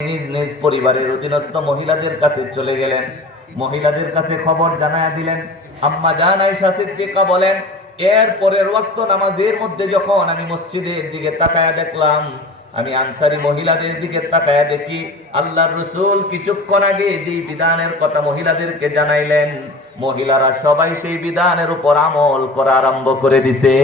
নিজ নিজ পরিবারের অধীনস্থ মহিলাদের কাছে চলে গেলেন, মহিলাদের কাছে খবর জানায়া দিলেন। আম্মা জান আয়েশা সিদ্দিকা বলেন, এর পরের ওয়াক্ত নামাজের মধ্যে যখন আমি মসজিদের দিকে তাকায়া দেখলাম, আমি আনসারী মহিলাদের দিকে তাকায়া দেখি আল্লাহর রাসূল কিছুক্ষণ আগে যে বিধানের কথা মহিলাদেরকে জানাইলেন, মহিলারা সবাই সেই বিধানের উপর আমল করা আরম্ভ করে দিছে।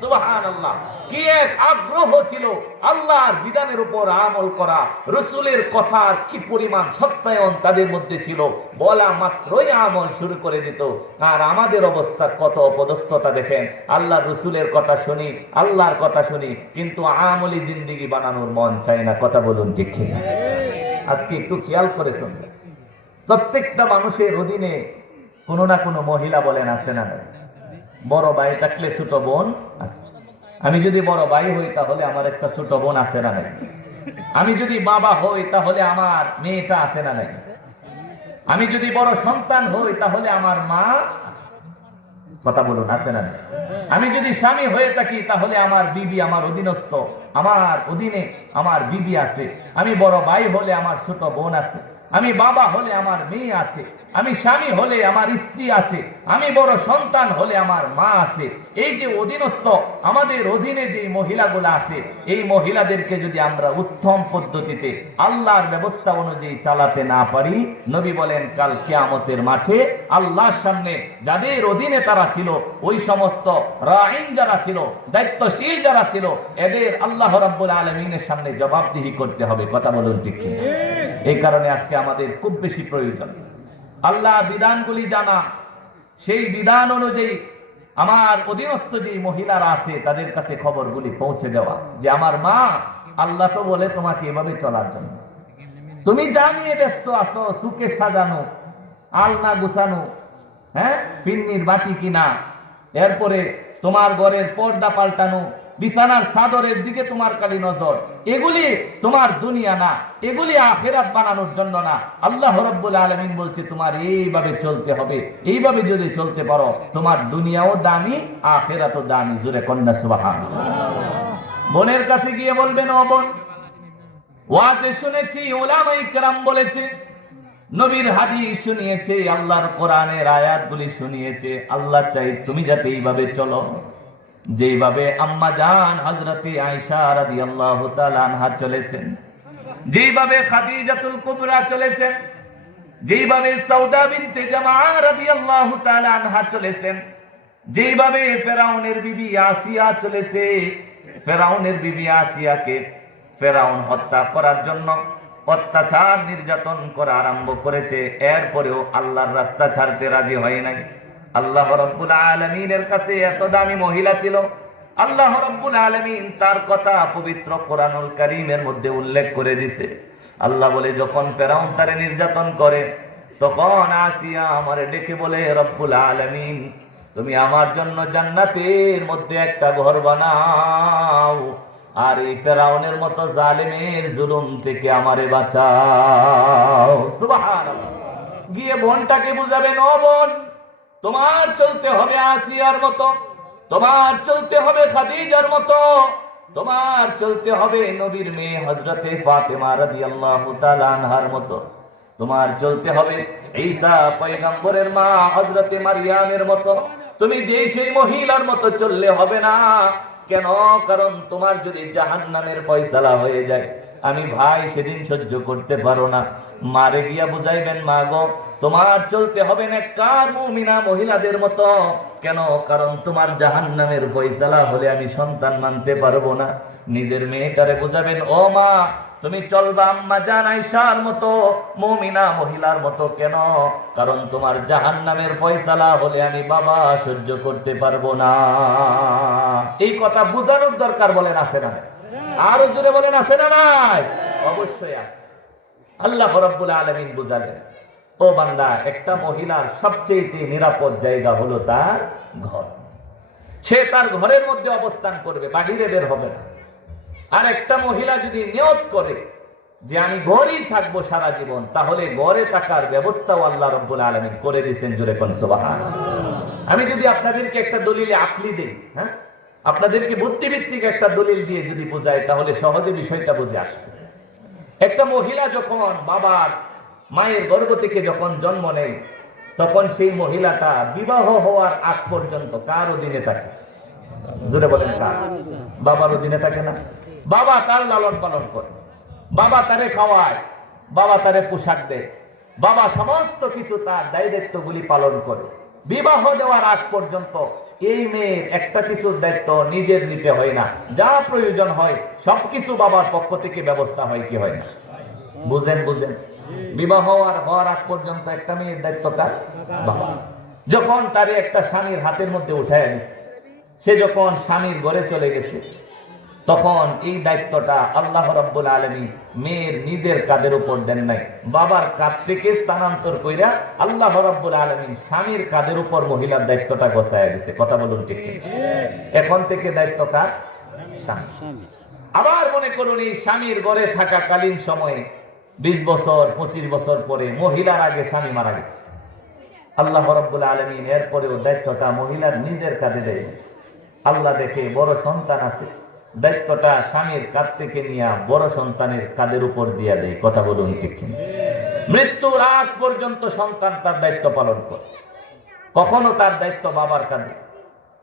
সুবহানাল্লাহ, কি এক আগ্রহ ছিল আল্লাহর বিধানের উপর আমল করা, রাসূলের কথার কি পরিমাণ সত্যায়ন তাদের মধ্যে ছিল, বলা মাত্রই আমল শুরু করে দিত। আর আমাদের অবস্থা কত অপদস্থতা দেখেন, আল্লাহর রাসূলের কথা শুনি, আল্লাহর কথা শুনি, কিন্তু আমলি জিন্দেগি বানানোর মন চায় না। কথা বলুন ঠিক কিনা? আজকে একটু খেয়াল করে শুনবেন, প্রত্যেকটা মানুষের অধীনে কোনো না কোনো মহিলা বলেন আছে না? বড় ভাই থাকলে ছোট বোন আছে। আমি যদি বড় ভাই হই তাহলে আমার একটা ছোট বোন আছে না নাই? আমি যদি বাবা হই তাহলে আমার মেয়েটা আছে না নাই? আমি যদি বড় সন্তান হই তাহলে আমার মা, কথা বলুন, আছে না নাই? আমি যদি স্বামী হয়ে থাকি তাহলে আমার বিবি, আমার অধীনস্থ, আমার অধীনে আমার বিবি আছে। আমি বড় ভাই হলে আমার ছোট বোন আছে। আমি বাবা হলে আমার মেয়ে আছে। আমি স্বামী হলে আমার স্ত্রী আছে। আমি বড় সন্তান হলে আমার মা আছে। এই যে অধীনস্থ, আমাদের অধীনে যে মহিলাগুলো আছে, এই মহিলাদেরকে যদি আমরা উত্তম পদ্ধতিতে আল্লাহর ব্যবস্থা অনুযায়ী চালাতে না পারি, নবী বলেন কাল কিয়ামতের মাঠে আল্লাহর সামনে যাদের অধীনে তারা ছিল, ওই সমস্ত রাঈন যারা ছিল, দায়িত্বশীল যারা ছিল, এদের আল্লাহ রাব্বুল আলামিনের সামনে জবাবদিহি করতে হবে। কথা বলুন ঠিক কি? এই কারণে আজকে আমাদের খুব বেশি প্রয়োজন আল্লাহ বিধানগুলি জানা, সেই বিধান অনুযায়ী আমার অধীনস্থ যে মহিলারা আছে তাদের কাছে খবরগুলি পৌঁছে দেওয়া, যে আমার মা, আল্লাহ তো বলে তোমাকে এভাবে চলার জন্য, তুমি জানিয়ে ব্যস্ত আছো সুকে সাজানো, আলনা গুছানো, হ্যাঁ, পিন্নির বাটি কিনা, এরপরে তোমার ঘরের পর্দা পাল্টানো, বিছানার চাদরের দিকে তোমার খালি নজর, এগুলি তোমার দুনিয়া না, এগুলি আখিরাত বানানোর জন্য না। আল্লাহ রাব্বুল আলামিন বলছে তোমার এইভাবে চলতে হবে, এইভাবে যদি চলতে পারো তোমার দুনিয়াও দামি, আখিরাতও দামি। জোরে কন্যা সুবহানাল্লাহ। বোনের কাছে গিয়ে বলবেন, ও বোন, ওয়াজে শুনেছি উলামায়ে কেরাম বলেছে, নবীর হাদিস শুনিয়েছে, আল্লাহর কোরআনের আয়াতগুলি শুনিয়েছে, আল্লাহ চাই তুমি যাতে এইভাবে চলো যেইভাবে আম্মা জান হযরতে আয়েশা রাদিয়াল্লাহু তাআলা আনহা চলেছেন, যেইভাবে খাদিজাতুল কুবরা চলেছেন, যেইভাবে সাউদা বিনতে জামাআ রাদিয়াল্লাহু তাআলা আনহা চলেছেন, যেইভাবে ফেরাউনের বিবি আসিয়া চলেছে। ফেরাউনের বিবি আসিয়াকে ফেরাউন হত্যা করার জন্য অত্যাচার নির্যাতন করা আরম্ভ করেছে, এরপরেও আল্লাহর রাস্তা ছাড়তে রাজি হয় নাই। আল্লাহ রাব্বুল আলামিনের কাছে এত দামি মহিলা ছিল, আল্লাহ রাব্বুল আলামিন তার কথা পবিত্র কোরআনুল কারীমের মধ্যে উল্লেখ করে দিয়েছে। আল্লাহ বলে, যখন ফেরাউন তারে নির্যাতন করে, তখন আসিয়া আমারে ডেকে বলে, রব্বুল আলামিন তুমি আমার জন্য জান্নাতের মধ্যে একটা ঘর বানাও, আর এই ফেরাউনের মতো জালেমের জুলুম থেকে আমারে বাঁচাও। সুবহানাল্লাহ। গিয়ে বোনটাকে বুঝাবেন, ও বোন, তোমার চলতে হবে আসিয়ার মতো, তোমার চলতে হবে খাদিজার মতো, তোমার চলতে হবে নবীর মেয়ে হযরতে ফাতেমা রাদিয়াল্লাহু তাআলা আনহার মতো, তোমার চলতে হবে ঈসা পয়গম্বরের মা হযরতে মারইয়ামের মতো। তুমি যে সেই মহিলার মতো চললে হবে না। কেন? কারণ তোমার যদি জাহান্নামের ফয়সালা হয়ে যায়, আমি ভাই সেদিন সহ্য করতে পারো না। মারে গিয়া বুঝাইবেন, মা গো, তোমার চলতে হবে নেককার মুমিনা মহিলাদের মতো। কেন? কারণ তোমার জাহান্নামের ফয়সালা হলে আমি সন্তান মানতে পারবো না। নিজের মেয়েটারে বুঝাবেন, ও মা, তুমি চলবা আম্মা জান আয়েশার মতো মুমিনা মহিলার মতো। কেন? কারণ তোমার জাহান্নামের ফয়সালা হলে আমি বাবা সহ্য করতে পারবো না। এই কথা বুঝানোর দরকার, বলেন আছে না? আরো জোরে বলেন, আছে না নাই? অবশ্যই আছে। আল্লাহ রাব্বুল আলামিন বুঝালেন, ও বান্দা, একটা মহিলার সবচেয়ে নিরাপদ জায়গা হলো তার ঘর। সে তার ঘরের মধ্যে অবস্থান করবে, বাহিরে বের হবে না। আর একটা মহিলা যদি নিয়ত করে যে আমি ঘরেই থাকবো সারা জীবন, তাহলে ঘরে থাকার ব্যবস্থাও আল্লাহ রাব্বুল আলামিন করে দিয়েছেন। জোরে কোন সুবহানাল্লাহ। আমি যদি আপনাদেরকে একটা দলিলে আকলি দেই, হ্যাঁ, আপনাদেরকে বুদ্ধিভিত্তিক একটা দলিল দিয়ে যদি বোঝাই, তাহলে সহজে বিষয়টা বুঝে আসবে। একটা মহিলা যখন বাবার মায়ের গর্ভ থেকে যখন জন্ম নেয়, তখন সেই মহিলাটা বিবাহ হওয়ার আগ পর্যন্ত কার অধীনে থাকে? জোরে বলেন কার? বাবার অধীনে থাকে না? বাবা তার লালন পালন করে, বাবা তারে খাওয়ায়, বাবা তারে পোশাক দেয়, বাবা সমস্ত কিছু তার দায়িত্বগুলি পালন করে। বিবাহ দেওয়ার আগ পর্যন্ত এই মেয়ের একটা কিছুর দায়িত্ব নিজের নিতে হয় না, যা প্রয়োজন হয় সবকিছু বাবার পক্ষ থেকে ব্যবস্থা হয় কি হয় না? বুঝেন বুঝেন? বিবাহ আর হওয়ার আগ পর্যন্ত একটা মেয়ের দায়িত্ব কার? বাবা। যখন তারে একটা স্বামীর হাতের মধ্যে উঠায় দিচ্ছে, সে যখন স্বামীর ঘরে চলে গেছে, তখন এই দায়িত্বটা আল্লাহ রাব্বুল আলামিন মেয়ের নিজের কাঁধের উপর দেন নাই, বাবার কাঁধ থেকে স্থানান্তর কইরা আল্লাহ রাব্বুল আলামিন স্বামীর কাঁধের উপর মহিলার দায়িত্বটা গোছায়া দিয়েছে। কথা বলুন ঠিক ঠিক? এখন থেকে দায়িত্ব কার? স্বামী। আবার মনে করুন এই স্বামীর ঘরে থাকাকালীন সময়ে 20 বছর 25 বছর পরে মহিলার আগে স্বামী মারা গেছে, আল্লাহ রাব্বুল আলামিন এরপরেও দায়িত্বটা মহিলার নিজের কাঁধে দেয়। আল্লাহ দেখে বড় সন্তান আছে, দায়িত্বটা স্বামীর কাঁধ থেকে নিয়ে বড় সন্তানের কাঁধের উপর দিয়ে দেয়। কথা বলুন ঠিক কিনা? মৃত্যুর আগ পর্যন্ত সন্তান তার দায়িত্ব পালন করে। কখনো তার দায়িত্ব বাবার কাঁধে,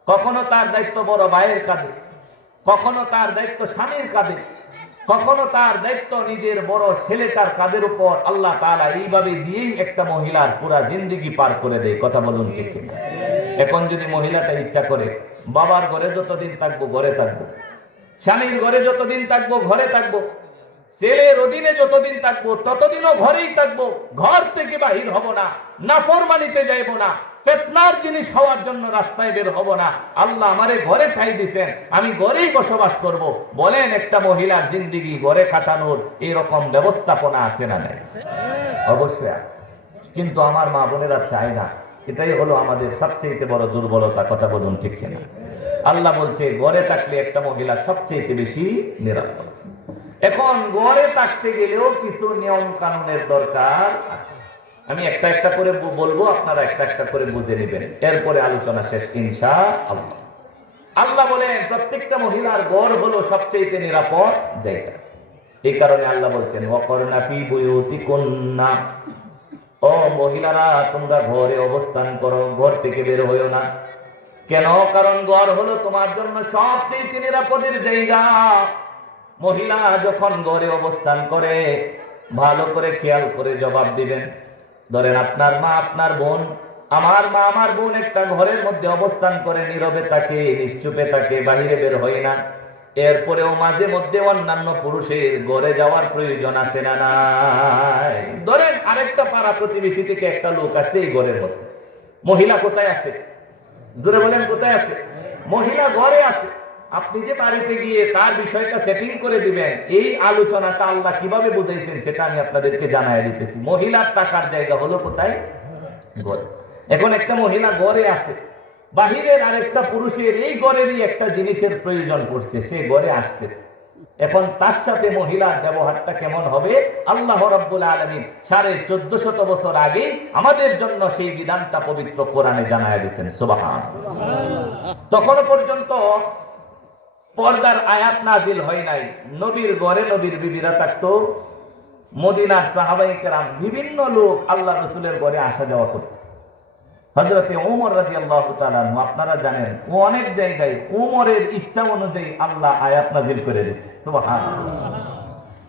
কখনো তার দায়িত্ব বড় ভাইয়ের কাঁধে, কখনো তার দায়িত্ব স্বামীর কাঁধে, কখনো তার দায়িত্ব নিজের বড় ছেলেটার কাঁধের উপর। আল্লাহ তাআলা এইভাবে দিয়েই একটা মহিলার পুরা জিন্দেগি পার করে দেয়। কথা বলুন ঠিক কিনা? এখন যদি মহিলাটা ইচ্ছা করে বাবার ঘরে যতদিন থাকবো ঘরে থাকবো, স্বামীর ঘরে যতদিন থাকবো ঘরে থাকবো, ছেলের অধীনে যতদিন থাকবো ততদিনও ঘরেই থাকবো, ঘর থেকে বাহির হব না, নাফরমানিতে যাইব না, ফিতনার জিনিস হওয়ার জন্য রাস্তায় বের হব না। আল্লাহ আমারে ঘরে ঠাই দিয়েছেন, আমি ঘরেই বসবাস করব। বলেন একটা মহিলার জিন্দেগি ঘরে কাটানোর এরকম ব্যবস্থাপনা আছে না নাই? অবশ্যই আছে, কিন্তু আমার মা বোনেরা চায় না। এটাই হলো আমাদের সবচেয়ে বড় দুর্বলতা। কথা বলুন ঠিক কিনা? আল্লাহ বলছে ঘরে থাকলে একটা মহিলা সবচেয়ে বেশি নিরাপদ। এখন ঘরে থাকতে গেলেও কিছু নিয়ম কানুনের দরকার আছে। আমি একটা একটা করে বলবো, আপনারা একটা একটা করে বুঝে নেবেন, এরপরে আলোচনা শেষ ইনশাআল্লাহ। আল্লাহ বলেন প্রত্যেকটা মহিলার ঘর হলো সবচেয়ে নিরাপদ জায়গা। এই কারণে আল্লাহ বলছেন ওয়াকরনা ফি বুয়ুতিকুন্না, ও মহিলারা তোমরা ঘরে অবস্থান করো, ঘর থেকে বের হইও না। কেন? কারণ ঘর হলো তোমার জন্য সবচেয়ে নিরাপদের জায়গা। মহিলা যখন ঘরে অবস্থান করে ভালো করে খেয়াল করে জবাব দিবেন। ধরেন আপনার মা আপনার বোন, আমার মা আমার বোন একটা ঘরের মধ্যে অবস্থান করে, নীরবে থাকে, নিশ্চুপে থাকে, বাহিরে বের হয় না। এরপরেও মাঝে মধ্যে অন্যান্য পুরুষের ঘরে যাওয়ার প্রয়োজন আছে না নাই? ধরেন আরেকটা পাড়া প্রতিবেশী থেকে একটা লোক আসছে এই ঘরের মধ্যে, মহিলা কোথায় আছে? জোরে বলেন কোথায় আছে? মহিলা ঘরে আছে। আপনি যে বাড়িতে গিয়ে তার বিষয়টা সেটিং করে দিবেন, এই আলোচনাটা আল্লাহ কিভাবে বুঝাইছেন সেটা আমি আপনাদেরকে জানাই দিতেছি। মহিলার টাকার জায়গা হলো কোথায়? ঘরে। এখন একটা মহিলা ঘরে আছে, বাহিরের আরেকটা পুরুষের এই ঘরেরই একটা জিনিসের প্রয়োজন পড়ছে, সে ঘরে আসতেছে। এখন তার সাথে মহিলার ব্যবহারটা কেমন হবে? আল্লাহ রাব্বুল আলামিন 1450 বছর আগে আমাদের জন্য সেই বিধানটা পবিত্র কোরআনে জানায় দিয়েছেন। সুবহানাল্লাহ। তখন পর্যন্ত পর্দার আয়াত নাজিল হয় নাই। নবীর ঘরে নবীর বিবিরা থাকতো। মদিনার সাহাবায়ে কেরাম বিভিন্ন লোক আল্লাহ রাসূলের ঘরে আসা যাওয়া করত। হযরতে ওমর রাদিয়াল্লাহু তাআলা আনহু, আপনারা জানেন, ও অনেক জায়গায় ওমরের ইচ্ছা অনুযায়ী আল্লাহ আয়াত নাজিল করে দিয়েছে। সুবহানাল্লাহ।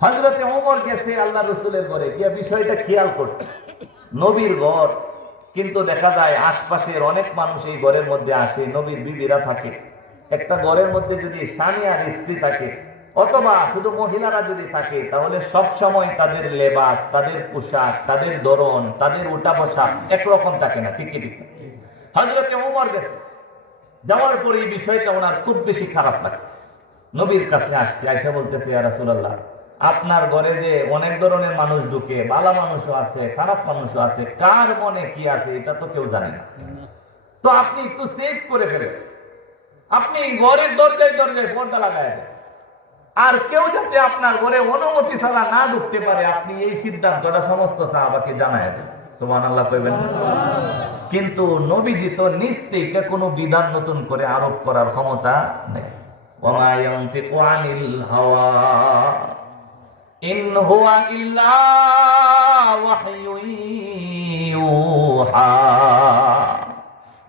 হযরতে ওমর গেছে আল্লাহ রাসূলের ঘরে গিয়ে বিষয়টা খেয়াল করছে, নবীর ঘর, কিন্তু দেখা যায় আশপাশের অনেক মানুষ এই ঘরের মধ্যে আসে, নবীর বিবিরা থাকে। একটা ঘরের মধ্যে যদি স্বামী আর স্ত্রী থাকে অথবা শুধু মহিলারা যদি থাকে, তাহলে সব সময় তাদের লেবাস, তাদের পোশাক, তাদের ধরন, তাদের উঠা বসা একরকম থাকে না। ঠিক ঠিক। হযরতে ওমর গেছে, যাওয়ার পরে এই বিষয়টা ওনার খুব বেশি খারাপ লাগছে। নবীর কাছে আসছে, আয়েশা বলতেছে ইয়া রাসূলুল্লাহ, আপনার ঘরে যে অনেক ধরনের মানুষ ঢুকে, ভালো মানুষও আছে, খারাপ মানুষও আছে, কার মনে কি আছে এটা তো কেউ জানে না। তো আপনি একটু চেক করে ফেলেন, আপনি ঘরের দরজায় দরজায় পর্দা লাগায় দেন, আর কেউ যাতে আপনার ঘরে অনুমতি ছাড়া না ঢুকতে পারে, আপনি এই সিদ্ধান্তটা সমস্ত সাহাবাকে জানায় দেন। সুবহানাল্লাহ কইবেন। কিন্তু নবীজি তো নিজ থেকে কোনো বিধান নতুন করে আরোপ করার ক্ষমতা নেই। ওয়া মা ইয়ানতিকু আনিল হাওয়া, ইন হুয়া ইল্লা ওয়াহয়ুন ইউহা,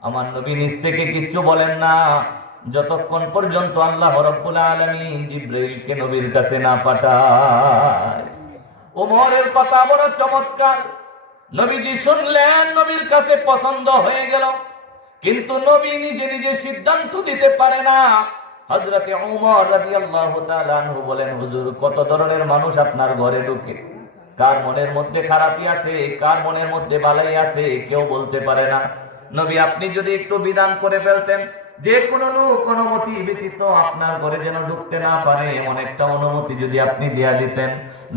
আমার নবী নিজ থেকে কিচ্ছু বলেন না যতক্ষণ পর্যন্ত আল্লাহ রাব্বুল আলামিন জিবরাইলকে নবীর কাছে না পাঠায়। ওমরের কথা বড় চমৎকার। নবীজি শুনলেন, নবীর কাছে পছন্দ হয়ে গেল, কিন্তু নবী নিজে নিজে সিদ্ধান্ত দিতে পারে না। হযরতে ওমর রাদিয়াল্লাহু তাআলা আনহু বলেন, হুজুর, কত ধরনের মানুষ আপনার ঘরে ঢুকে, কার মনের মধ্যে খারাপই আছে, কার মনের মধ্যে ভালোই আছে, কেউ বলতে পারে না। নবী, আপনি যদি একটু বিধান করে ফেলতেন যে কোনো লোক অনুমতি ব্যতীত আপনার ঘরে যেন ঢুকতে না পারে, এমন একটা অনুমতি যদি আপনি দেয়া দিতেন।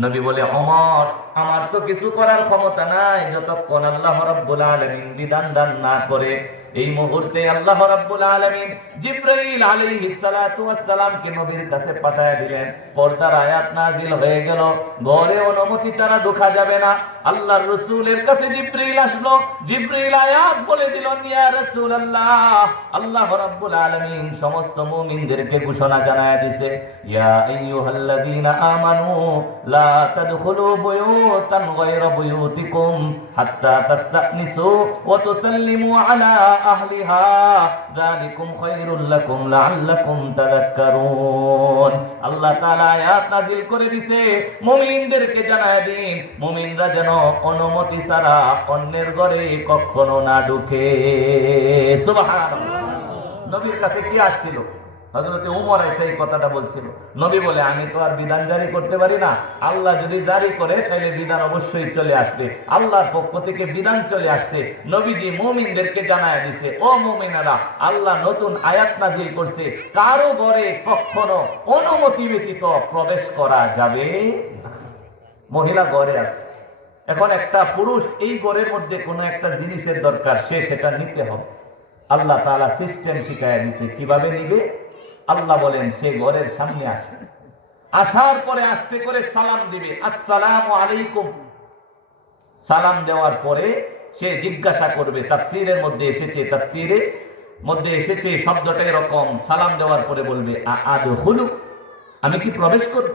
নবী বলে, ওমর, আমার তো কিছু করার ক্ষমতা নাই যতক্ষণ আল্লাহ রাব্বুল আলামিন বিধান দান না করে। এই মুহূর্তে আল্লাহ রাব্বুল আলামিন জিবরাইল আলাইহিস সালাতু ওয়াস সালামকে নবীর কাছে পাঠিয়ে দিলেন। পর্দার আয়াত নাযিল হয়ে গেল, ঘরে অনুমতি ছাড়া ঢোকা যাবে না। আল্লাহর রাসূলের কাছে জিবরাইল আসলো, জিবরাইল আয়াত বলে দিল, ইয়া রাসূলুল্লাহ, আল্লাহ রাব্বুল আলামিন সমস্ত মুমিনদেরকে ঘোষণা জানায় দিয়েছে, ইয়া আইয়ুহাল্লাযীনা আমানু লা তাদখুলু বুয়ুতান গায়রা বুয়ুতিকুম হাত্তা তাস্তানিসু ওয়া তুসাল্লিমু আলা আহলিহা যালিকুম খায়রুল লাকুম লাআল্লাকুম তাযাক্কারুন। আল্লাহ তাআলা আয়াত নাযিল করে দিয়েছে, মুমিনদেরকে জানায় দিন, মুমিনরা যেন অনুমতি ছাড়া অন্যের ঘরে কখনো না ঢুকে। সুবহানাল্লাহ। নবীর কাছে কি আসছিল? হযরতে ওমর এসে এই কথাটা বলছিল। নবী বলে, আমি তো আর বিধান জারি করতে পারি না, আল্লাহ যদি জারি করে তাহলে বিধান অবশ্যই চলে আসবে। আল্লাহর পক্ষ থেকে বিধান চলে আসছে। নবীজি মুমিনদেরকে জানায় দিয়েছে, ও মুমিনেরা, আল্লাহ নতুন আয়াত নাযিল করছে, কারো ঘরে কখনো অনুমতি ব্যতীত প্রবেশ করা যাবে না। মহিলা ঘরে আছে, এখন একটা পুরুষ এই ঘরের মধ্যে কোনো একটা জিনিসের দরকার, সে সেটা নিতে হবে। আল্লাহ তাআলা সিস্টেম শিখায় দিয়েছে কিভাবে নিবে। আল্লাহ বলেন, সে ঘরের সামনে আসে, আসার পরে আস্তে করে সালাম দিবে, আসসালামু আলাইকুম। সালাম দেওয়ার পরে সে জিজ্ঞাসা করবে, তাফসীরের মধ্যে এসেছে শব্দটা এরকম, সালাম দেওয়ার পরে বলবে, আদখুলু, আমি কি প্রবেশ করব?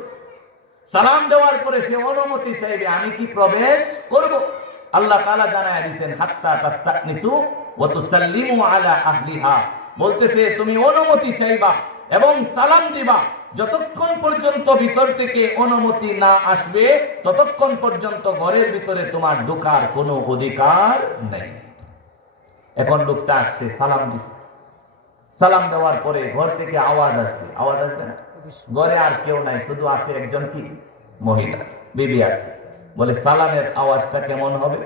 সালাম দেওয়ার পরে সে অনুমতি চাইবে, আমি কি প্রবেশ করব? আল্লাহ তাআলা জানায় দিয়েছেন, হাত্তা তাস্তানিসু ওয়া তুসাল্লিমু আলা আহলিহা, বলতেছে তুমি অনুমতি চাইবা এবং সালাম দিবা, যতক্ষণ পর্যন্ত ভিতর থেকে অনুমতি না আসবে ততক্ষণ পর্যন্ত ঘরের ভিতরে তোমার ঢোকার কোনো অধিকার নেই। এখন লোকটা আসছে, সালাম দিচ্ছে, সালাম দেওয়ার পরে ঘর থেকে আওয়াজ আসছে, আওয়াজ আসবে না? ঘরে আর কেউ নাই, শুধু আছে একজন কি মহিলা, বিবি আছে। বলে, সালামের আওয়াজটা কেমন হবে?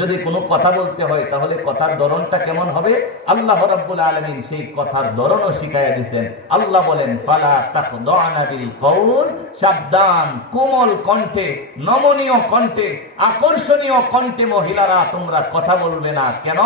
যদি কোনো কথা বলতে হয় তাহলে কথার ধরনটা কেমন হবে? আল্লাহ রাব্বুল আলামিন সেই কথার ধরনও শিখাইয়া দিয়েছেন। আল্লাহ বলেন, ফালা তাখদানা বিল কওল, সাবধান, কোমল কণ্ঠে, নমনীয় কণ্ঠে, আকর্ষণীয় কণ্ঠে মহিলারা তোমরা কথা বলবে না। কেন?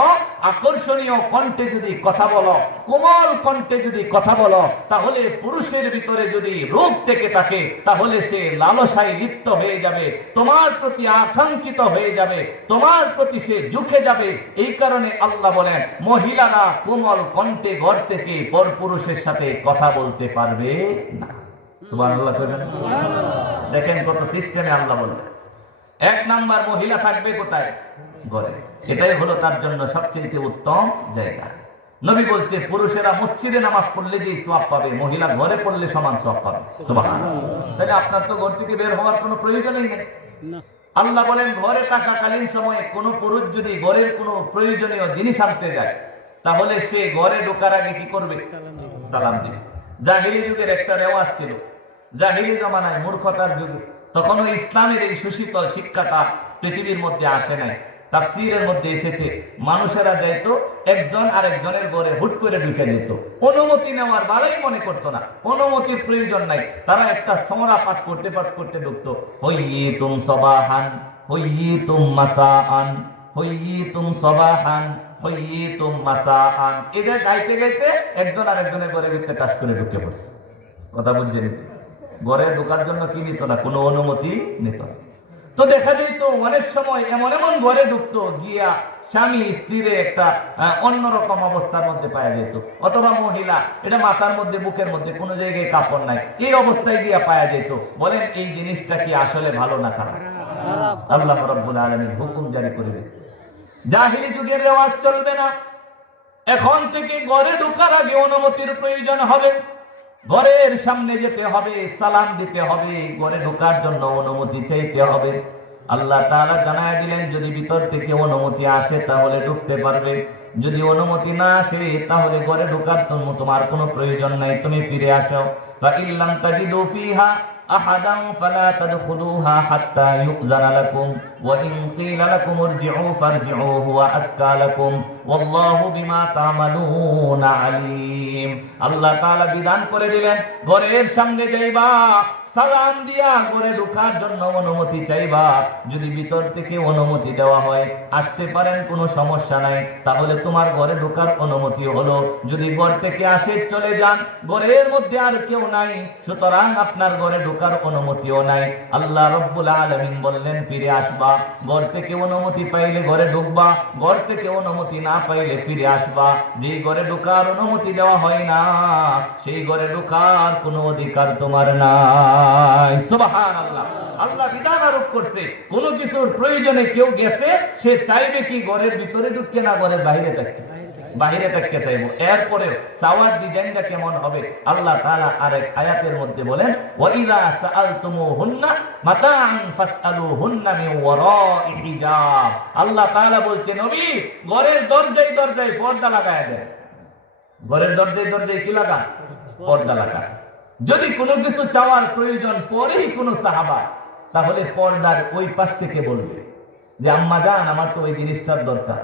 আকর্ষণীয় কণ্ঠে যদি কথা বলো, কোমল কণ্ঠে যদি কথা বলো, তাহলে পুরুষের ভিতরে যদি রূপ থেকে থাকে তাহলে সে লালসায় লিপ্ত হয়ে যাবে, তোমার প্রতি আকাঙ্ক্ষিত হয়ে যাবে, তোমার প্রতি সে ঝুঁকে যাবে। এই কারণে আল্লাহ বলেন, মহিলারা কোমল কণ্ঠে ঘর থেকে পরপুরুষের সাথে কথা বলতে পারবে না। সুবহানাল্লাহ। দেখেন কত সিস্টেমে আল্লাহ বললেন। এক নাম্বার, মহিলা থাকবে কোথায়? ঘরে। এটাই হলো তার জন্য সবচেয়ে উত্তম জায়গা। নবী বলছে, পুরুষেরা মসজিদে নামাজ পড়লে যে সওয়াব পাবে, মহিলা ঘরে পড়লে সমান সওয়াব পাবে। সুবহানাল্লাহ। তাহলে আপনার তো ঘর থেকে বের হওয়ার কোনো প্রয়োজনই নেই। আল্লাহ বলেন, ঘরে থাকাকালীন সময়ে কোন পুরুষ যদি ঘরের কোনো প্রয়োজনীয় জিনিস আনতে যায় তাহলে সে ঘরে ঢোকার আগে কি করবে? সালাম দিবে। জাহিলি যুগের একটা রেওয়াজ ছিল, জাহিলি জমানায়, মূর্খতার যুগে, তখনও ইসলামের এই সুশীতল শিক্ষাটা পৃথিবীর মধ্যে আসে নাই। তাফসীরের মধ্যে এসেছে, মানুষেরা যাইত একজন আরেকজনের ঘরে হুট করে ঢুকে যেত, অনুমতি নেওয়ার বালাই মনে করতো না, অনুমতির প্রয়োজন নাই। তারা একটা সমরা পাঠ করতে ঢুকতো, হইয়িতুম সবাহান হইয়িতুম মাসাআন হইয়িতুম সবাহান হইয়িতুম মাসাআন, এটা গাইতে গাইতে একজন আরেকজনের ঘরের ভিতরে টাচ করে ঢুকে পড়তো। কথা বুঝছেন? ঘরে ঢোকার জন্য কি নিত না, কোনো অনুমতি নিত না। তো দেখা যেত অনেক সময় এমন ঘরে ঢুকতো, গিয়া স্বামী স্ত্রীর একটা অন্যরকম অবস্থার মধ্যে পাওয়া যেত, অথবা মহিলা এটা মাথার মধ্যে বুকের মধ্যে কোনো জায়গায় কাপড় নাই, এই অবস্থায় গিয়া পাওয়া যেত। বলেন এই জিনিসটা কি আসলে ভালো না খারাপ? আল্লাহ রাব্বুল আলামিন হুকুম জারি করে দিয়েছে, জাহিলি যুগের রেওয়াজ চলবে না। এখন থেকে ঘরে ঢোকার আগে অনুমতির প্রয়োজন হবে, ঘরের সামনে যেতে হবে, সালাম দিতে হবে, ঘরে ঢোকার জন্য অনুমতি চাইতে হবে। আল্লাহ তাআলা জানায় দিলেন যদি ভিতর থেকে অনুমতি আসে তাহলে ঢুকতে পারবে, যদি অনুমতি না আসে তাহলে ঘরে ঢোকার জন্য তোমার কোনো প্রয়োজন নাই, তুমি ফিরে আসো। ফা ইল্লাম তাজিদু ফিহা আহাদান ফালা তাদখুলুহা হাত্তা ইউযানা লাকুম ওয়া ইন কিলা লাকুম ইরজিউ ফারজিউ হুয়া আসকা লাকুম ওয়াল্লাহু বিমা তা'মালুনা আলীম। আল্লাহ তাআলা বিধান করে দিলেন ঘরের সামনে যাইবা, সালাম দিয়া ঘরে ঢোকার জন্য অনুমতি চাইবা, যদি ভিতর থেকে অনুমতি দেওয়া হয় আসতে পারেন কোনো সমস্যা নাই, তাহলে তোমার ঘরে ঢোকার অনুমতি হলো। যদি ঘর থেকে আসে চলে যান, ঘরের মধ্যে আর কেউ নাই, সুতরাং আপনার ঘরে ঢোকার অনুমতিও নাই। আল্লাহ রাব্বুল আলামিন বললেন ফিরে আসবা, ঘর থেকে অনুমতি পাইলে ঘরে ঢুকবা, ঘর থেকে অনুমতি না পাইলে ফিরে আসবা। যেই ঘরে ঢোকার অনুমতি দেওয়া হয় না সেই ঘরে ঢোকার কোনো অধিকার তোমার না। সুবহানাল্লাহ। আল্লাহ বিধান আরোপ করছে, কোন কিছুর প্রয়োজনে কেউ গেছে, সে চাইবে কি ঘরের ভিতরে ঢুকতে না ঘরের বাইরে থাকতে? বাইরে থাকতে চাইবো। এরপরে সাওয়ার ডিজাইনটা কেমন হবে আল্লাহ তাআলা আরেক আয়াতের মধ্যে বলেন ওয়াইযা সাআলতুমুহুন্না মাতাআন ফাসআলুহুন্না মিন ওয়ারাই হিজাব। আল্লাহ তাআলা বলছে নবী ঘরের দরজায় দরজায় পর্দা লাগায় দেন। ঘরের দরজায় দরজায় কি লাগান? পর্দা লাগান। যদি কোনো কিছু চাওয়ার প্রয়োজন পরেই কোনো সাহাবা, তাহলে পর্দার ওই পাশ থেকে বলবে যে আম্মা জান আমার তো ওই জিনিসটার দরকার।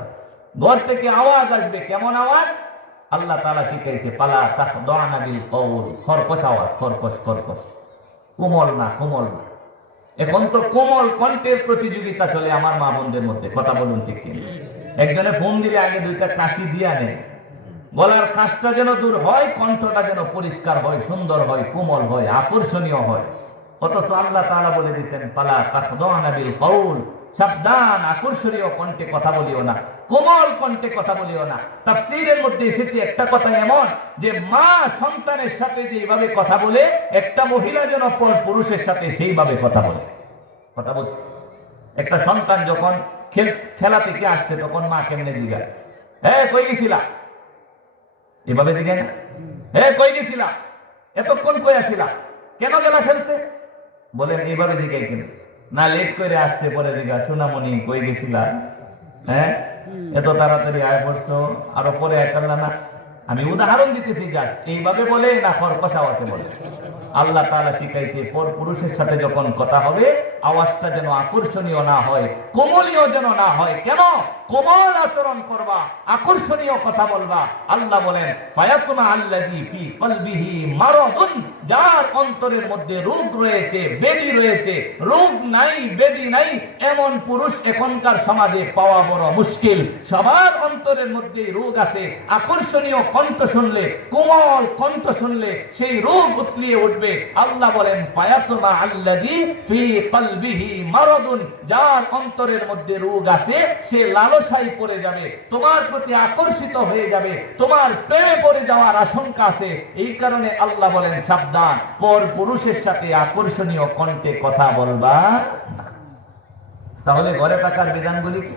ঘর থেকে আওয়াজ আসবে, কেমন আওয়াজ? আল্লাহ তাআলা শিখাইছে পালা তাখদানা বিল কওল, খরকশ আওয়াজ, খরকশ খরকশ, কোমল না, কোমল না। এখন তো কোমল কণ্ঠের প্রতিযোগিতা চলে আমার মা বোনদের মধ্যে, কথা বলুন ঠিক কি? একজনে ফোন দিলে আগে দুইটা কাশি দিয়া নেয়, গলার কাশটা যেন দূর হয়, কণ্ঠটা যেন পরিষ্কার হয়, সুন্দর হয়, কোমল হয়, আকর্ষণীয় হয়। অথচ আল্লাহ তাআলা বলে দিয়েছেন ফালা তাখদানা বিল কওল, সাবধান, আকর্ষণীয় কণ্ঠে কথা বলিও না, কোমল কণ্ঠে কথা বলিও না। তাফসীরের মধ্যে এসেছে একটা কথা এমন যে মা সন্তানের সাথে যেভাবে কথা বলে, একটা মহিলা যেন পর পুরুষের সাথে সেইভাবে কথা বলে। কথা বলছে, একটা সন্তান যখন খেলা থেকে আসছে তখন মা কেমনে জিজ্ঞাসা, হ্যাঁ কই গেছিলা? এভাবে দিকে না, হ্যাঁ কই গেছিলা? এতক্ষণ কই আসিলা? কেন গেলা খেলতে? বলেন এইভাবে দিকে কেন না, লেট করে আসতে পরে দিঘা সোনামণি কই গেছিলা? হ্যাঁ এত তাড়াতাড়ি আয় পড়ছো, আরো পরে একাল্লা না। আমি উদাহরণ দিতেছি, জাস্ট এইভাবে বলে না খরকশ আওয়াজে বলে। আল্লাহ তাআলা শিখাইছে পর পুরুষের সাথে যখন কথা হবে আওয়াজটা যেন আকর্ষণীয় না হয়, কোমলীয় যেন না হয়। কেন? কোমল আচরণ করবা, আকর্ষণীয় কথা বলবা। আল্লাহ বলেন ফায়াতুমা আল্লাযী ফি কলবিহি মারাদুন, যার অন্তরের মধ্যে রোগ রয়েছে, ব্যাধি রয়েছে। রোগ নাই, ব্যাধি নাই এমন পুরুষ এখনকার সমাজে পাওয়া বড় মুশকিল। সবার অন্তরের মধ্যে রোগ আছে। আকর্ষণীয় কণ্ঠ শুনলে, কোমল কণ্ঠ শুনলে সেই রোগ উতলিয়ে উঠবে। আল্লাহ বলেন ফায়াতুমা আল্লাযী ফি কলবিহি মারাদুন, যার অন্তরের মধ্যে রোগ আছে সে লালসায় পড়ে যাবে, তোমার প্রতি আকর্ষিত হয়ে যাবে, তোমার প্রেমে পড়ে যাওয়ার আশঙ্কা আছে। এই কারণে আল্লাহ বলেন সাবধান, পর পুরুষের সাথে আকর্ষণীয় কণ্ঠে কথা বলবা না। তাহলে ঘরে থাকার বিধানগুলি কি?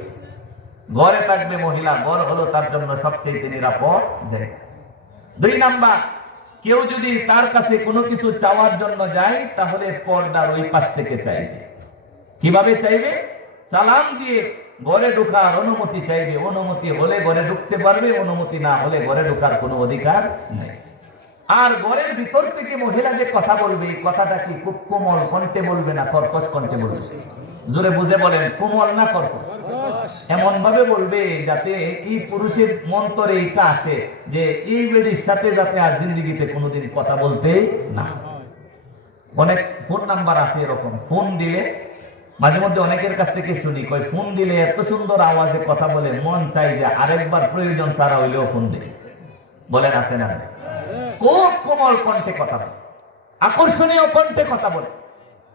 ঘরে থাকবে মহিলা, ঘর হলো তার জন্য সবচেয়ে নিরাপদ জায়গা। 2 নাম্বার, কেউ যদি তার কাছে কোনো কিছু চাওয়ার জন্য যায় তাহলে পর্দার ওই পাশ থেকে চাইবে। কিভাবে চাইবে? সালাম দিয়ে ঘরে ঢোকার অনুমতি চাইবে। অনুমতি হলে ঘরে ঢুকতে পারবে, অনুমতি না হলে ঘরে ঢোকার কোনো অধিকার নেই। আর ঘরের ভিতর থেকে মহিলা যে কথা বলবে, এই কথাটা কি খুব কোমল কণ্ঠে বলবে না কর্কশ কণ্ঠে বলবে? জোরে বুঝে বলেন, কোমল না কর্কশ? এমন ভাবে বলবে যাতে এই পুরুষের মন্তরে এইটা আসে যে এই বেডির সাথে যাতে আর জিন্দিগিতে কোনোদিন কথা বলতে না। অনেক ফোন নাম্বার আছে এরকম, ফোন দিলে মাঝে মধ্যে অনেকের কাছ থেকে শুনি, কই ফোন দিলে এত সুন্দর আওয়াজে কথা বলে মন চাই যে আরেকবার প্রয়োজন ছাড়া হইলেও ফোন দিই। বলেন আছে না? খুব কোমল কণ্ঠে কথা বলে, আকর্ষণীয় কণ্ঠে কথা বলে।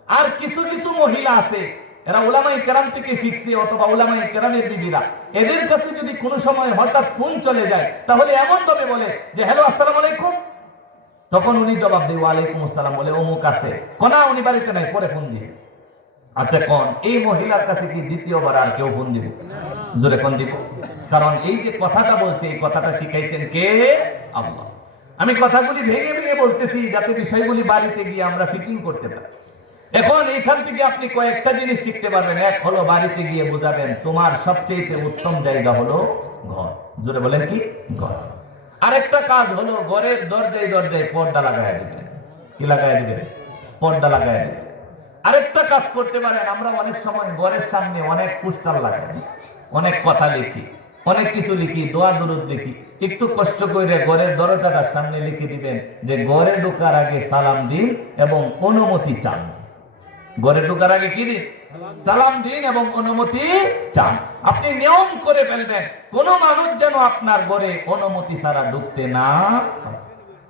আর কিছু কিছু মহিলা আছে এরা উলামায়ে কেরাম থেকে শিখছে অথবা উলামায়ে কেরামের বিবিরা, এদের কাছে যদি কোনো সময় হঠাৎ ফোন চলে যায় তাহলে এমন ভাবে বলে যে হ্যালো আসসালামু আলাইকুম, তখন উনি জবাব দেয় ওয়ালাইকুম আসসালাম, বলে অমুক আছে, কোনা উনি বাড়িতে নাই, পরে ফোন দিয়ে। আচ্ছা কোন এই মহিলার কাছে কি দ্বিতীয়বার আর কেউ ফোন দিবে? জোরে কোন দিব? কারণ এই যে কথাটা বলছে এই কথাটা শিখাইছেন কে? আল্লাহ। আমি কথাগুলি ভেঙে ভেঙে বলতেছি যাতে বিষয়গুলি বাড়িতে গিয়ে আমরা ফিটিং করতে পারি। এখন এখান থেকে আপনি কয়েকটা জিনিস শিখতে পারবেন। এক হলো বাড়িতে গিয়ে বুঝাবেন তোমার সবচেয়ে উত্তম জায়গা হলো ঘর। জোরে বলেন কি? ঘর। আরেকটা কাজ হলো ঘরের দরজায় দরজায় পর্দা লাগায় দিবেন। কি লাগায় দিবেন? পর্দা লাগায় দিবেন। আরেকটা কাজ করতে পারেন, আমরা অনেক সময় ঘরের সামনে অনেক পোস্টার লাগাই, অনেক কথা লিখি, অনেক কিছু লিখি, দোয়া দরুদ লিখি। একটু কষ্ট করে ঘরের দরজাটার সামনে লিখে দিবেন যে ঘরে ঢোকার আগে সালাম দিন এবং অনুমতি চান। ঘরে ঢোকার আগে কি দিন? সালাম দিন এবং অনুমতি চান। আপনি নিয়ম করে ফেলবেন কোন মানুষ যেন আপনার ঘরে অনুমতি ছাড়া ঢুকতে না।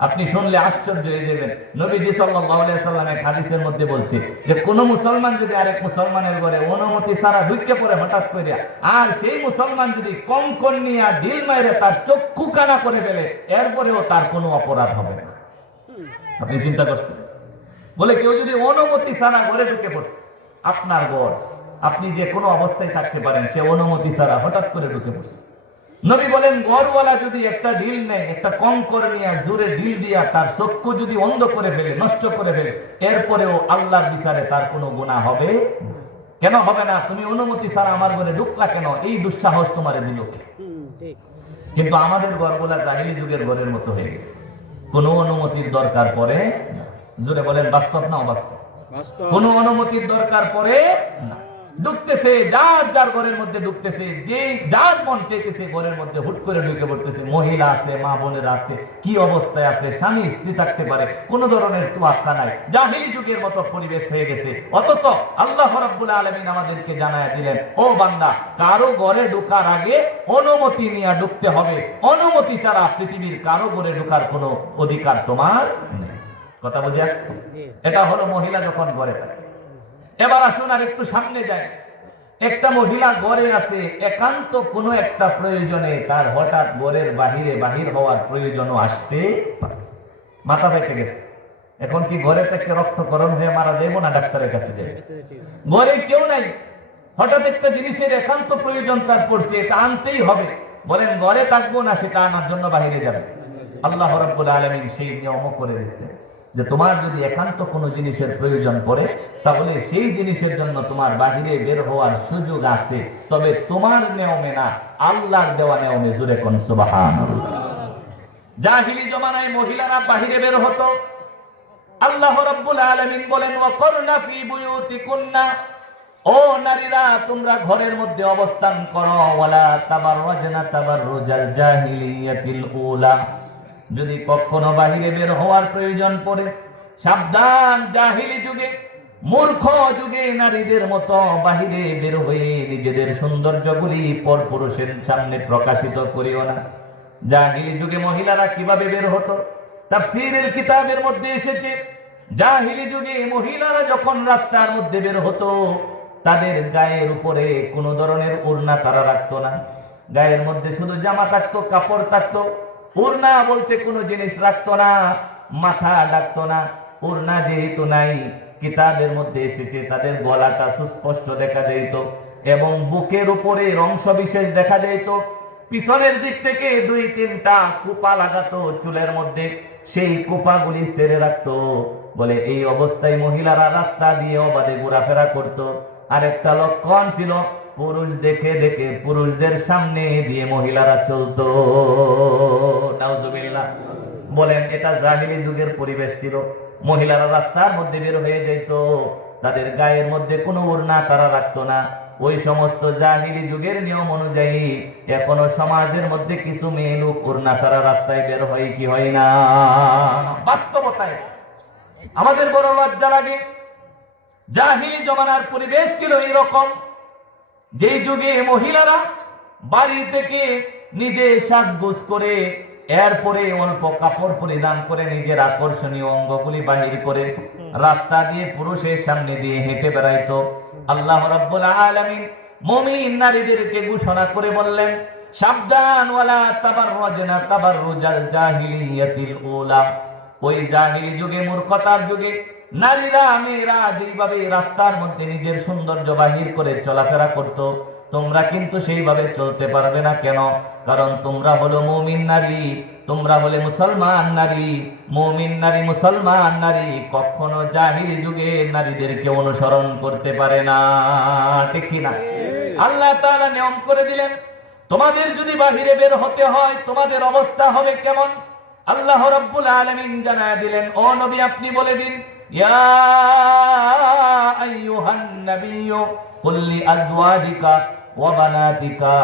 আপনি শুনলে আশ্চর্য হয়ে যাবেন। নবীজি সাল্লাল্লাহু আলাইহি ওয়াসাল্লাম এক হাদিসের মধ্যে বলছে যে কোন মুসলমান যদি আরেক মুসলমানের ঘরে অনুমতি ছাড়া ঢুকে পড়ে হঠাৎ করে, আর সেই মুসলমান যদি কঙ্কন নিয়ে ঢিল মাইরে তার চক্ষু কানা করে ফেলে, এরপরেও তার কোনো অপরাধ হবে না। আপনি চিন্তা করছেন? বলে কেউ যদি অনুমতি ছাড়া ঘরে ঢুকে পড়ছে, আপনার ঘর, আপনি যে কোনো অবস্থায় থাকতে পারেন, সে অনুমতি ছাড়া হঠাৎ করে ঢুকে পড়ছে। নবী বলেন ঘরওয়ালা যদি একটা ঢিল নেয়, একটা কঙ্কর নিয়ে জোরে ঢিল দিয়া তার চক্ষু যদি অন্ধ করে ফেলে, নষ্ট করে ফেলে, এরপরেও আল্লাহর বিচারে তার কোনো গুনাহ হবে? কেন হবে না? তুমি অনুমতি ছাড়া আমার ঘরে ঢুকলা কেন? এই দুঃসাহস তোমারে দিল কে? কিন্তু আমাদের ঘরগুলা জাহিলি যুগের ঘরের মতো হয়ে গেছে, কোনো অনুমতির দরকার পড়ে না। জোরে বলেন বাস্তব না অবাস্তব? কোনো অনুমতির দরকার পড়ে না। ঢুকতেছে যার যার ঘরের মধ্যে ঢুকতেছে, যে যার মন চাইতেছে ঘরের মধ্যে হুট করে ঢুকে পড়তেছে। মহিলা আছে, মা বোনেরা আছে, কি অবস্থায় আছে, স্বামী স্ত্রী থাকতে পারে, কোন ধরনের তোয়াক্কা নাই, জাহিলি যুগের মতো পরিবেশ হয়ে গেছে। অথচ আল্লাহ রাব্বুল আলামিন আমাদেরকে জানায় দিলেন, ও বান্দা, কারো ঘরে ঢোকার আগে অনুমতি নিয়ে ঢুকতে হবে। অনুমতি ছাড়া পৃথিবীর কারো ঘরে ঢোকার কোনো অধিকার তোমার নেই। কথা বুঝে আসছে? এটা হলো মহিলা যখন ঘরে থাকে। এবার আসুন আর একটু সামনে যাই। একটা মহিলা ঘরে আছে, একান্ত কোনো একটা প্রয়োজনে তার হঠাৎ ঘরের বাহির হওয়ার প্রয়োজনও আসতে পারে। মাথা পেকে গেছে, এখন কি ঘরে থেকে রক্তকরণ হয়ে মারা যাইব না ডাক্তারের কাছে যাই? ঘরে কেউ নাই, হঠাৎ একটা জিনিসের একান্ত প্রয়োজন তার পড়ছে, এটা আনতেই হবে। বলেন ঘরে থাকবো না সেটা আনার জন্য বাহিরে যাবে? আল্লাহ রাব্বুল আলামিন সেই নিয়মও করে দিচ্ছে যে তোমার যদি একান্ত কোনো জিনিসের প্রয়োজন পড়ে, তাহলে সেই জিনিসের জন্য তোমার বাহিরে বের হওয়ার সুযোগ আছে, তবে তোমার নিয়মে না, আল্লাহর দেওয়া নিয়মে। জোরে কোন সুবহানাল্লাহ। জাহিলি জমানায় মহিলারা বাহিরে বের হতো। আল্লাহ রাব্বুল আলামিন বলেন ওয়াকরনা ফি বুয়ুতিকুন্না, ও নারীরা তোমরা ঘরের মধ্যে অবস্থান করো, ওয়ালা তাবাররাজনা তাবাররুজাল জাহিলিয়াতিল উলা। যদি কখনো বাহিরে বের হওয়ার প্রয়োজন পড়ে, সাবধান, জাহিলি যুগে, মূর্খ যুগে নারীদের মতো বাহিরে বের হয়ে নিজেদের সৌন্দর্যগুলি পরপুরুষের সামনে প্রকাশিত করিও না। জাহিলি যুগে মহিলারা কিভাবে বের হতো? তাফসীরের কিতাবের মধ্যে এসেছে, জাহিলি যুগে মহিলারা যখন রাস্তার মধ্যে বের হতো, তাদের গায়ের উপরে কোনো ধরনের ওড়না তারা রাখতো না। গায়ের মধ্যে শুধু জামা থাকতো, কাপড় থাকতো। ওড়না বলতে কোনো জিনিস রাখতো না, মাথা ঢাকতো না। ওড়না যেহেতু নাই, কিতাবের মধ্যে এসেছে তাদের গলাটা সুস্পষ্ট দেখা যেত এবং বুকের উপরে অংশ বিশেষ দেখা যেত। পিছনের দিক থেকে 2-3টা কুপা লাগাতো চুলের মধ্যে, সেই কুপাগুলি ছেড়ে রাখতো। বলে এই অবস্থায় মহিলারা রাস্তা দিয়ে অবাধে ঘোরাফেরা করতো। আরেকটা লক্ষণ ছিল, পুরুষ দেখে দেখে পুরুষদের সামনে দিয়ে মহিলারা চলতো। নাউজুবিল্লাহ। বলেন এটা জাহিলি যুগের পরিবেশ ছিল। মহিলারা রাস্তার মধ্যে বের হয়ে যেত, তাদের গায়ের মধ্যে কোনো ওড়না তারা রাখতো না। ওই সমস্ত জাহিলি যুগের নিয়ম অনুযায়ী এখনো সমাজের মধ্যে কিছু মেয়ে লোক ওড়না ছাড়া রাস্তায় বের হয় কি হয় না? বাস্তবতায় আমাদের বড় লজ্জা লাগে। জাহিলি জমানার পরিবেশ ছিল এরকম, যেই যুগে মহিলারা বাড়ি থেকে নিজে সাজগোজ করে এরপরে অল্প কাপড় পরিধান করে নিজের আকর্ষণীয় অঙ্গগুলি বাহির করে রাস্তা দিয়ে পুরুষের সামনে দিয়ে হেঁটে বেড়াইতো। আল্লাহ রাব্বুল আলামিন মুমিন নারীদেরকে ঘোষণা করে বললেন, সাবধান, ওয়ালা তাবাররুজনা তাবাররুজাল জাহিলিয়াতিল উলা। ওই জাহিলি যুগে, মূর্খতার যুগে নারীরা মেয়েরা যেইভাবে রাস্তার মধ্যে নিজের সৌন্দর্য বাহির করে চলাফেরা করত, তোমরা কিন্তু সেইভাবে চলতে পারবে না। কেন? কারণ তোমরা হলো মুমিন নারী, তোমরা হলে মুসলমান নারী। মুমিন নারী, মুসলমান নারী কখনো জাহিলি যুগে নারীদেরকে অনুসরণ করতে পারে না। ঠিক কি না? আল্লাহ তাআলা নিয়ম করে দিলেন, তোমাদের যদি বাহিরে বের হতে হয় তোমাদের অবস্থা হবে কেমন? আল্লাহ রাব্বুল আলামিন জানায় দিলেন, ও নবী আপনি বলে দিন, ইয়া আইয়ুহান নাবিয়্যু কুল লিআজওয়াজিকা ওয়া বানাতিকা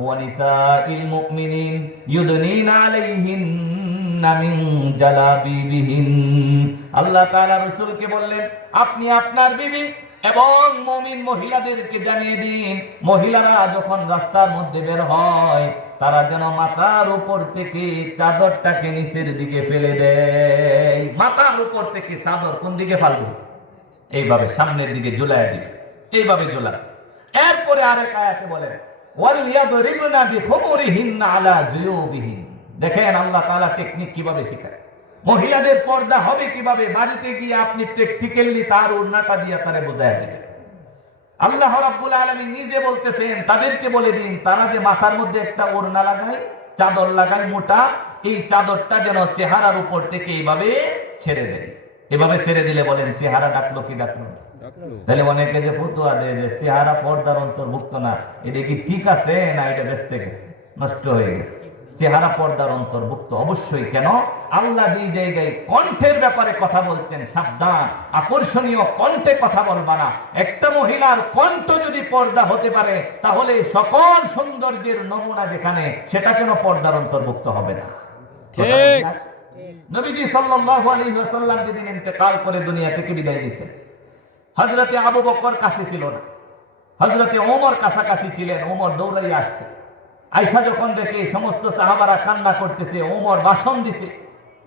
ওয়া নিসাইল মুমিনিন ইউদনিনা আলাইহিন্না মিন জালাবিবিহিন। আল্লাহ তাআলা রাসূলকে বললেন, আপনি আপনার বিবি এবং মুমিন মহিলাদেরকে জানিয়ে দিন, মহিলারা যখন রাস্তার মধ্যে বের হয় তারা যেন মাথার উপর থেকে চাদরটাকে নিচের দিকে ফেলে দেয়। মাথার উপর থেকে চাদর কোন দিকে ফেলবে? এইভাবে সামনের দিকে ঝুলায় দিবে, এইভাবে ঝুলায়। এরপরে আরেক আয়াতে বলেন, ওয়ালিয়াদরিবনা বিখুমুরিহিন্না আলা জুয়ুবিহিন। দেখেন আল্লাহ তাআলা টেকনিক কিভাবে শেখায়। মহিলাদের পর্দা হবে কিভাবে? বাড়িতে গিয়ে আপনি প্র্যাকটিক্যালি তার ওড়নাটা দিয়ে তারে বোঝায় দেবেন। আল্লাহ রাব্বুল আলামিন নিজে বলতেছেন, তাদেরকে বলে দিন তারা যে মাথার মধ্যে একটা ওড়না লাগায়, চাদর লাগায় মোটা, এই চাদরটা যেন চেহারার উপর থেকে এইভাবে ছেড়ে দেয়। এভাবে ছেড়ে দিলে বলেন চেহারা ডাকলো কি ডাকলো? তাহলে অনেকে যে ফতোয়া দেয় যে চেহারা পর্দার অন্তর্ভুক্ত না, এটা কি ঠিক আছে না এটা বেঁচতে গেছে, নষ্ট হয়ে গেছে? চেহারা পর্দার অন্তর্ভুক্ত অবশ্যই। কেন? আল্লাহ যে জায়গায় কণ্ঠের ব্যাপারে কথা বলছেন, সাবধান, আকর্ষণীয় কণ্ঠে কথা বলবা না। একটা মহিলার কণ্ঠ যদি পর্দা হতে পারে তাহলে সকল সৌন্দর্যের নমুনা যেখানে, সেটা কেন পর্দার অন্তর্ভুক্ত হবে না? ঠিক। নবীজি সাল্লাল্লাহু আলাইহি ওয়াসাল্লাম যেদিন ইন্তেকাল করে দুনিয়া থেকে বিদায় নিয়েছেন, হযরতে আবু বকর কাছে ছিল না, হযরতে ওমর কাছাকাছি ছিলেন। ওমর দৌড়াইয়া আসছে। আয়েশা যখন দেখে সমস্ত সাহাবারা কান্না করতেছে, ওমর ভাষণ দিছে,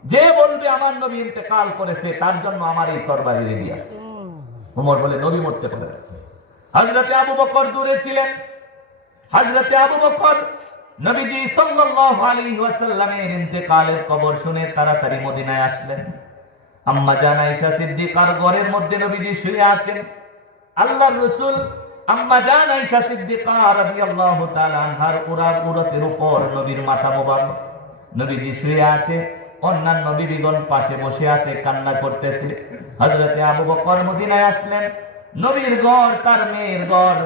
যে বলবে আমার নবী ইন্তেকাল করেছে তার জন্য আমার এই তরবারি রেডি আছে। ওমর বলে, নবী মরতে পারে। হযরতে আবু বকর দূরে ছিলেন। হযরতে আবু বকর নবীজি সাল্লাল্লাহু আলাইহি ওয়াসাল্লামের ইন্তেকালের খবর শুনে তাড়াতাড়ি মদিনায় আসলেন। আম্মা জান আয়েশা সিদ্দিকার ঘরের মধ্যে নবীজি শুয়ে আছেন। আল্লাহর রাসূল আম্মা জান আয়েশা সিদ্দিকা রাদিয়াল্লাহু তাআলা আনহার উরাতের উপর নবীর মাথা মোবারক। নবীজি শুয়ে আছে, অন্যান্য বিবিগণ পাশে বসে আছে, কান্না করতেছে। হযরতে আবু বকর মদিনায় আসলেন। নবীর ঘর তার মেয়ের ঘর।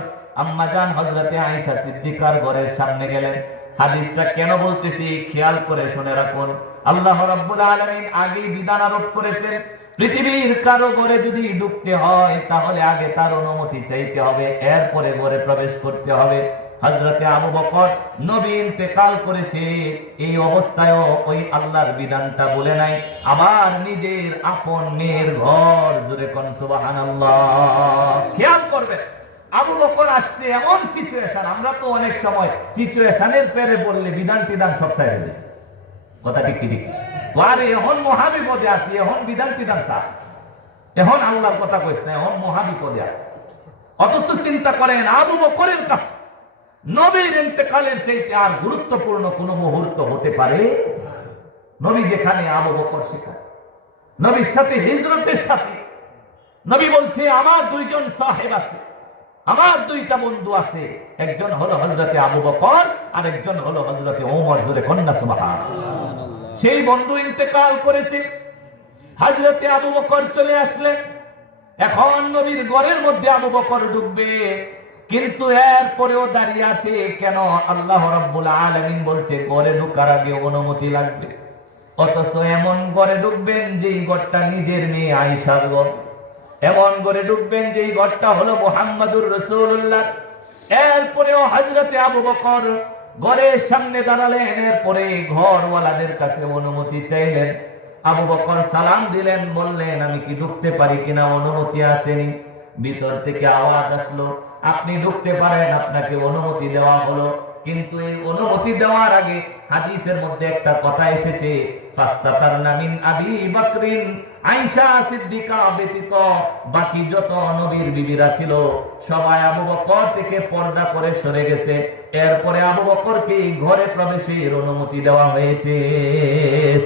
আম্মা জান হযরতে আয়েশা সিদ্দিকার ঘরের সামনে গেলেন। হাদিসটা কেন বলতেছি খেয়াল করে শুনে রাখুন। আল্লাহ রাব্বুল আলামিন আগেই বিধান আরোপ করেছেন, পৃথিবীর কারো ঘরে যদি ঢুকতে হয় তাহলে আগে তার অনুমতি চাইতে হবে, এরপরে ঘরে প্রবেশ করতে হবে। হযরতে আবু বকর নবী ইন্তেকাল করেছে, এই অবস্থায়ও ওই আল্লাহর বিধানটা বলে নাই, আমার নিজের আপন মেয়ের ঘর। জোরে কোন সুবহানাল্লাহ। খেয়াল করবেন, আবু বকর আসছে এমন সিচুয়েশন, আমরা তো অনেক সময় সিচুয়েশনের পেরে বললে বিধান টিধান সব ছাইড়ে দিই। কথা ঠিক কি ঠিক? আরে এখন মহাবিপদে আছি, এখন বিধান টিধান চাপ, এখন আল্লাহর কথা কইস না, এখন মহাবিপদে আছে। অথচ চিন্তা করেন আবু বকরের কাছে নবীর ইন্তেকালের চাইতে আর গুরুত্বপূর্ণ কোন মুহূর্ত হতে পারে? নবী যেখানে, আবু বকর সেখানে। নবীর সাথে হিজরতের সাথে নবী বলছে, আমার দুইজন সাহেব আছে, আমার দুইটা বন্ধু আছে, একজন হলো হযরতে আবু বকর আর একজন হলো হযরতে ওমর। জোরে কন্যা সুবহানাল্লাহ। সেই বন্ধু ইন্তেকাল করেছে। হযরতে আবু বকর চলে আসলেন। এখন নবীর ঘরের মধ্যে আবু বকর ঢুকবে, কিন্তু এরপরেও দাঁড়িয়ে আছে কেন? আল্লাহ রাব্বুল আলামিন বলছে ঘরে ঢোকার আগে অনুমতি লাগবে। অথচ এমন ঘরে ঢুকবেন যেই ঘরটা নিজের মেয়ে আয়েশার ঘর, এমন ঘরে ঢুকবেন যেই ঘরটা হলো মুহাম্মাদুর রাসূলুল্লাহ। এরপরেও হযরতে আবু বকর ঘরের সামনে দাঁড়ালেন, এরপরে ঘরওয়ালাদের কাছে অনুমতি চাইলেন। আবু বকর সালাম দিলেন, বললেন আমি কি ঢুকতে পারি কিনা, অনুমতি আসেনি। ভিতর থেকে আওয়াজ আসলো, আপনি ঢুকতে পারেন, আপনাকে অনুমতি দেওয়া হলো। কিন্তু এই অনুমতি দেওয়ার আগে হাদিসের মধ্যে একটা কথা এসেছে, ফাস্তাতারনা মিন আবি বকরিন, আয়েশা সিদ্দিকা ব্যতীত বাকি যত নবীর বিবিরা ছিল সবাই আবু বকর থেকে পর্দা করে সরে গেছে। এরপরে আবু বকরকে ঘরে প্রবেশের অনুমতি দেওয়া হয়েছে।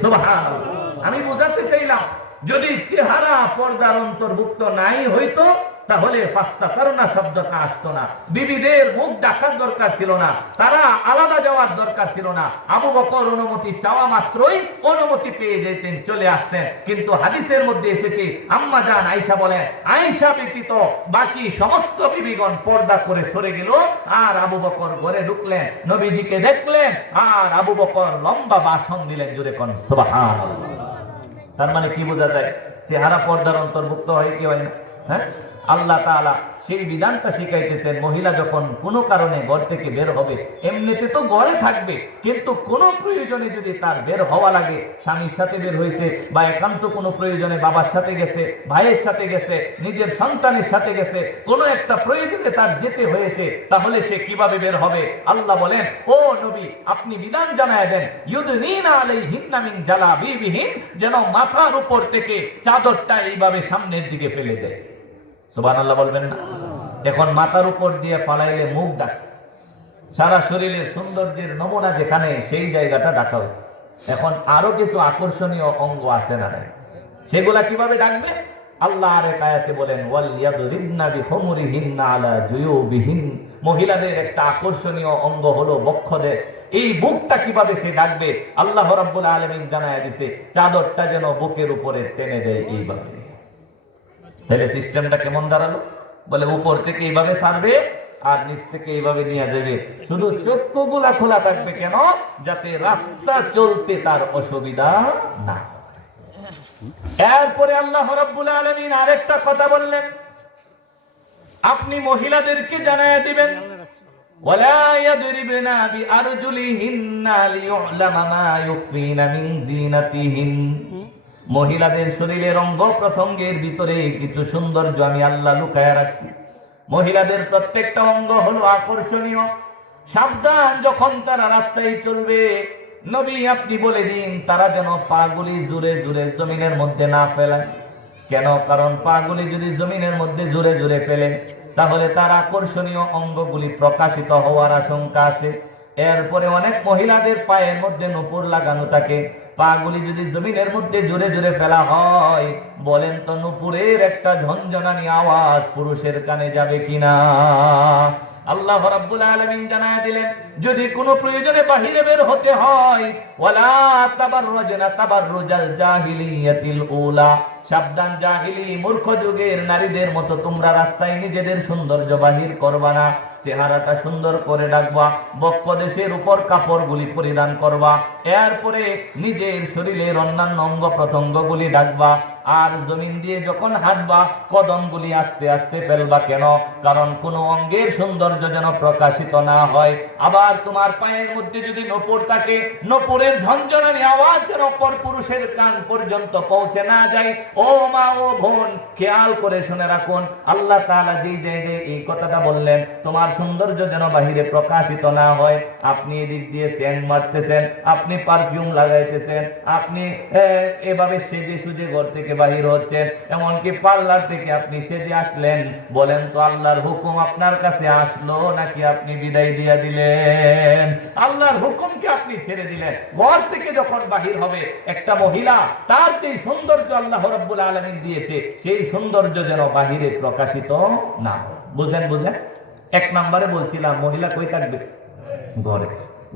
সুবহানাল্লাহ। আমি বোঝাতে চাইলাম, যদি চেহারা পর্দার অন্তর্ভুক্ত নাই হইতো তাহলে ফাস্তাতারনা শব্দটা আসতো না, বিবিদের মুখ ডাকার দরকার ছিল না, তারা আলাদা যাওয়ার দরকার ছিল না। আবু বকর অনুমতি চাওয়া মাত্রই অনুমতি পেয়ে যেতেন, চলে আসতেন। কিন্তু হাদিসের মধ্যে এসেছে, আম্মা জান আয়েশা বলেন, আয়েশা ব্যতীত বাকি সমস্ত বিবিগণ পর্দা করে সরে গেল, আর আবু বকর ঘরে ঢুকলেন, নবীজিকে দেখলেন, আর আবু বকর লম্বা ভাষণ দিলেন, জোরে কোন সুবহানাল্লাহ। তার মানে কি বোঝা যায়? চেহারা পর্দার অন্তর্ভুক্ত হয় কি হয় না? হ্যাঁ, আল্লাহ তাআলা সেই বিধানটা শিখাইতেছেন, মহিলা যখন কোনো কারণে ঘর থেকে বের হবে, এমনিতে তো ঘরে থাকবে, কিন্তু কোনো প্রয়োজনে যদি তার বের হওয়া লাগে, স্বামীর সাথে বের হয়েছে বা একান্ত কোনো প্রয়োজনে বাবার সাথে গেছে, ভাইয়ের সাথে গেছে, নিজের সন্তানের সাথে গেছে, কোনো একটা প্রয়োজনে তার যেতে হয়েছে, তাহলে সে কিভাবে বের হবে? আল্লাহ বলেন, ও নবী, আপনি বিধান জানায় দেন, ইউদনিনা আলাইহিন্না মিন জালাবিবিহিন, যেন মাথার উপর থেকে চাদরটা এইভাবে সামনের দিকে ফেলে দেয়। সুবহানাল্লাহ বলবেন না? এখন মাথার উপর দিয়ে ফালাইলে মুখ ডাকছে, সারা শরীরের সৌন্দর্যের নমুনা যেখানে সেই জায়গাটা ঢাকা হয়েছে। এখন আরো কিছু আকর্ষণীয় অঙ্গ আছে না, সেগুলা কিভাবে ডাকবে? আল্লাহ আরেক আয়াতে বলেন, ওয়াল ইয়াদরিবনা বিখুমুরিহিন্না আলা জুয়ুবিহিন, মহিলাদের একটা আকর্ষণীয় অঙ্গ হলো বক্ষদেশ। এই বুকটা কিভাবে সে ডাকবে? আল্লাহ রাব্বুল আলামিন জানায় দিয়েছে, চাদরটা যেন বুকের উপরে টেনে দেয় এইভাবে। তাহলে সিস্টেমটা কেমন দাঁড়ালো? বলে উপর থেকে এইভাবে ছাড়বে আর নিচ থেকে এইভাবে নিয়ে যাবে, শুধু চক্ষুগুলা খোলা থাকবে। কেন? যাতে রাস্তা চলতে তার অসুবিধা না। এরপরে আল্লাহ রাব্বুল আলামিন আরেকটা কথা বললেন, আপনি মহিলাদেরকে জানায় দিবেন, ওয়ালা ইয়াদরিবনা বিআরজুলিহিন্না লিয়ু'লামা মা ইউখফিনা মিন যিনাতিহিন, মহিলাদের শরীরের অঙ্গ প্রত্যঙ্গের ভিতরে কিছু সৌন্দর্য আমি আল্লাহ লুকায়া রাখছি। মহিলাদের প্রত্যেকটা অঙ্গ হলো আকর্ষণীয়। সাবধান, যখন তারা রাস্তায় চলবে, নবী আপনি বলে দিন তারা যেন পাগুলি জোরে জোরে জমিনের মধ্যে না ফেলায়। কেন? কারণ পাগুলি যদি জমিনের মধ্যে জোরে জোরে ফেলে, তাহলে তার আকর্ষণীয় অঙ্গগুলি প্রকাশিত হওয়ার আশঙ্কা আছে। এরপরে অনেক মহিলাদের পায়ের মধ্যে নূপুর লাগানো থাকে, পাগুলি যদি জমিনের মধ্যে জোরে জোরে ফেলা হয়, বলেন তো নূপুরের একটা ঝনঝনানি আওয়াজ পুরুষের কানে যাবে কিনা? আল্লাহ রাব্বুল আলামিন জানায় দিলেন, যদি কোনো প্রয়োজনে বাহিরে বের হতে হয়, ওয়ালা তাবাররুজনা তাবাররুজাল জাহিলিয়াতিল উলা, সাবধান, জাহিলি মূর্খ যুগের নারীদের মতো তোমরা রাস্তায় নিজেদের সৌন্দর্য বাহির করবা না। চেহারাটা সুন্দর করে রাখবা, বক্ষদেশের উপর কাপড়গুলি পরিধান করবা, এরপরে নিজের শরীরের অন্যান্য অঙ্গ প্রত্যঙ্গগুলি ঢাকবা, আর জমিন দিয়ে যখন হাঁটবা কদমগুলি আস্তে আস্তে ফেলবা। কেন? কারণ কোনো অঙ্গের সৌন্দর্য যেন প্রকাশিত না হয়। আবার তোমার পায়ের মধ্যে যদি নূপুর থাকে, নূপুরের ঝনঝনানি আওয়াজ যেন পর পুরুষের কান পর্যন্ত পৌঁছে না যায়। ও মা, ও বোন, খেয়াল করে শুনে রাখুন, আল্লাহ তাআলা যেই জায়গায় এই কথাটা বললেন, তোমার সৌন্দর্য যেন বাহিরে প্রকাশিত না হয়। আপনি এদিক দিয়ে সেন্ট মারতেছেন, আপনি পারফিউম লাগাইতেছেন, আপনি এভাবে সেজে সুজে ঘর থেকে বাহির হচ্ছেন, এমনকি পার্লার থেকে আপনি সেজে আসলেন, বলেন তো আল্লাহর হুকুম আপনার কাছে আসলো নাকি আপনি বিদায় দিয়ে দিলেন? আল্লাহর হুকুমকে আপনি ছেড়ে দিলেন। ঘর থেকে যখন বাহির হবে একটা মহিলা, তার যে সৌন্দর্য আল্লাহ রাব্বুল আলামিন দিয়েছে, সেই সৌন্দর্য যেন বাহিরে প্রকাশিত না হয়। বুঝেন? এক নম্বরে বলছিলাম, মহিলা কই থাকবে? ঘরে।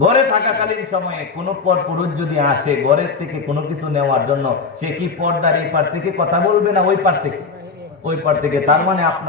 ঘরে থাকাকালীন সময়ে কোনো পর পুরুষ যদি আসে ঘরের থেকে কোনো কিছু নেওয়ার জন্য, সে কি পর্দার এই পার থেকে কথা বলবে না ওই পার থেকে? ওই পার থেকে। তার মানে আপনার